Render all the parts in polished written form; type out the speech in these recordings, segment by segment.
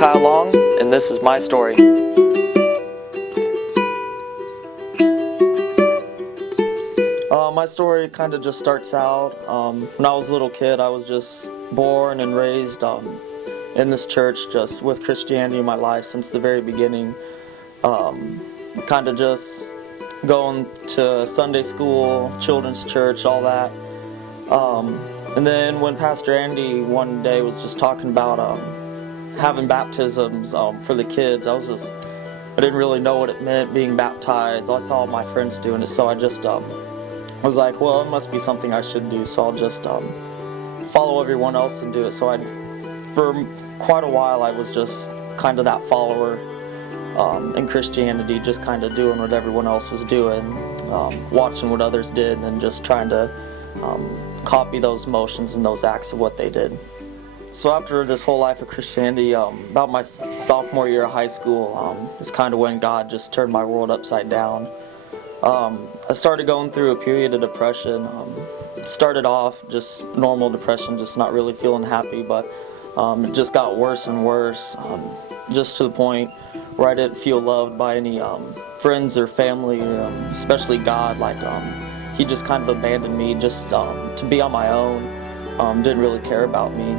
Kyle Long, and this is my story. My story kind of just starts out, when I was a little kid, I was just born and raised in this church, just with Christianity in my life since the very beginning. Kind of just going to Sunday school, children's church, all that. And then when Pastor Andy one day was just talking about having baptisms for the kids, I didn't really know what it meant being baptized. I saw my friends doing it, so I just was like, well, it must be something I should do, so I'll just follow everyone else and do it. So for quite a while, I was just kind of that follower in Christianity, just kind of doing what everyone else was doing, watching what others did, and then just trying to copy those motions and those acts of what they did. So after this whole life of Christianity, about my sophomore year of high school, is kind of when God just turned my world upside down. I started going through a period of depression. Started off just normal depression, just not really feeling happy, but it just got worse and worse, just to the point where I didn't feel loved by any friends or family, especially God. He just kind of abandoned me just to be on my own, didn't really care about me.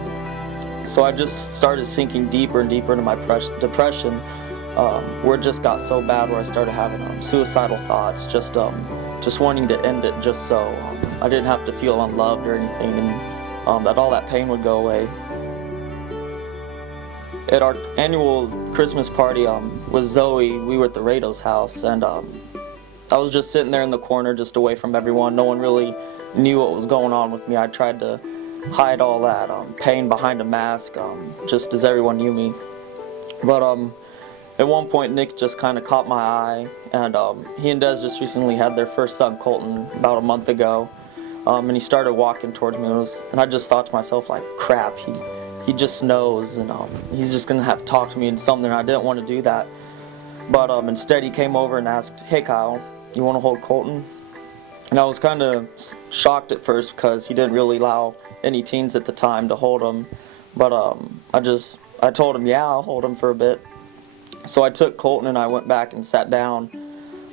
So I just started sinking deeper and deeper into my depression, where it just got so bad where I started having suicidal thoughts, just wanting to end it just so I didn't have to feel unloved or anything, and that all that pain would go away. At our annual Christmas party with Zoe, we were at the Rado's house, and I was just sitting there in the corner just away from everyone. No one really knew what was going on with me. I tried to hide all that pain behind a mask, just as everyone knew me. But at one point, Nick just kind of caught my eye, and he and Des just recently had their first son, Colton, about a month ago, and he started walking towards me, and I just thought to myself, like, crap, he just knows, and he's just gonna have to talk to me in something, and I didn't want to do that. But instead, he came over and asked, "Hey, Kyle, you want to hold Colton?" And I was kind of shocked at first because he didn't really allow any teens at the time to hold him. But I told him, yeah, I'll hold him for a bit. So I took Colton and I went back and sat down,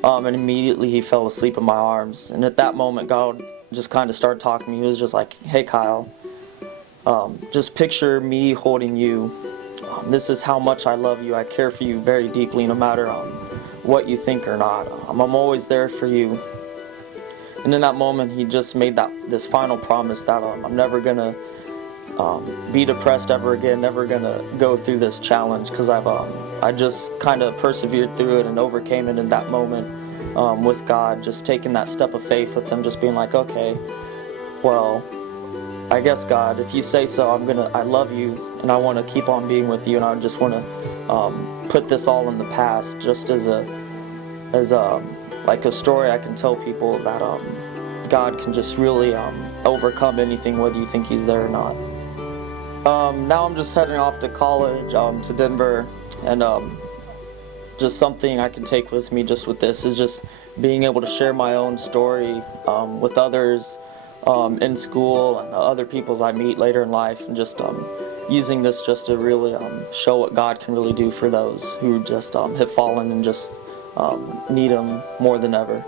and immediately he fell asleep in my arms. And at that moment, God just kind of started talking to me. He was just like, "Hey, Kyle, just picture me holding you. This is how much I love you. I care for you very deeply, no matter what you think or not. I'm always there for you." And in that moment, he just made this final promise that I'm never gonna be depressed ever again, never gonna go through this challenge, because I just kind of persevered through it and overcame it in that moment with God, just taking that step of faith with him, just being like, okay, well, I guess God, if you say so, I love you and I want to keep on being with you, and I just want to put this all in the past, just as like a story I can tell people that God can just really overcome anything, whether you think he's there or not. Now I'm just heading off to college, to Denver, and just something I can take with me just with this is just being able to share my own story with others in school and other people I meet later in life, and just using this just to really show what God can really do for those who just have fallen and just need him more than ever.